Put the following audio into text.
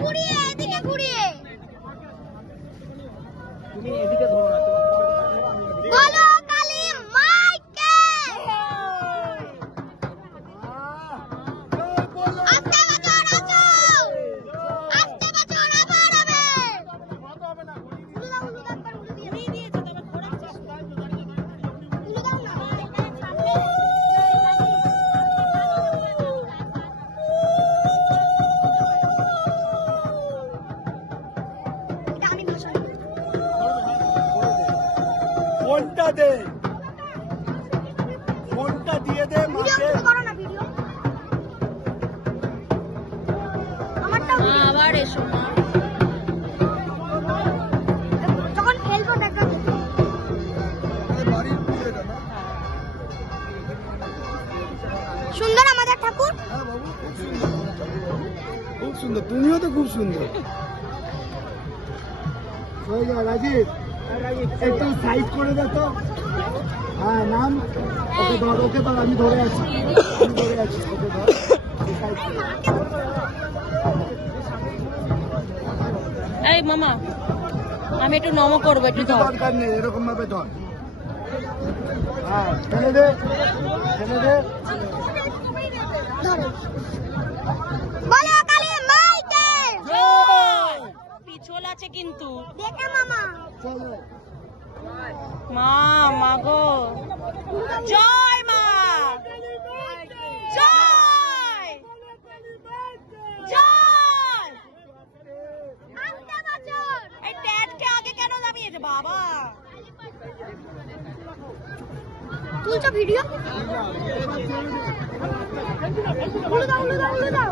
ঘুরিয়ে এদিকে ঘুরিয়ে তুমি এদিকে ধরো না বলো কালী মাইকে আস্তে বছর আসো আস্তে বছর আবার হবে উলু দাও একবার উলু দিয়ে দিয়েছে তবে ঘোরাচ্ছে উলু দাও না এটা আমি ভাষণ ফোনটা দে ফোনটা দিয়ে দে ভিডিও মাকে শুরু করো না ভিডিও আমারটাও আবার এসো মা। যখন খেলবো দেখাবো সুন্দর আমাদের ঠাকুর হ্যাঁ বাবু খুব সুন্দর খুব সুন্দর তুমিও তো খুব সুন্দর হয়ে যা রাজীব একটু সাইড করে দে তো হ্যাঁ নাম ওকে ধর আমি ধরে আছি ওকে ধর সাইড করে এই মামা আমি একটু নমো করবো একটু কিছু ধর দরকার নেই এরকম ভাবে ধর হ্যাঁ ছেড়ে দে ধরো বলো কালী মাইকে পিছল আছে কিন্তু দেখে মামা চলো মা মা গো জয় মা জয় জয় আস্তে বছর এই ড্যাডকে আগে কেন নামিয়েছে বাবা তুলছো ভিডিও উলু দাও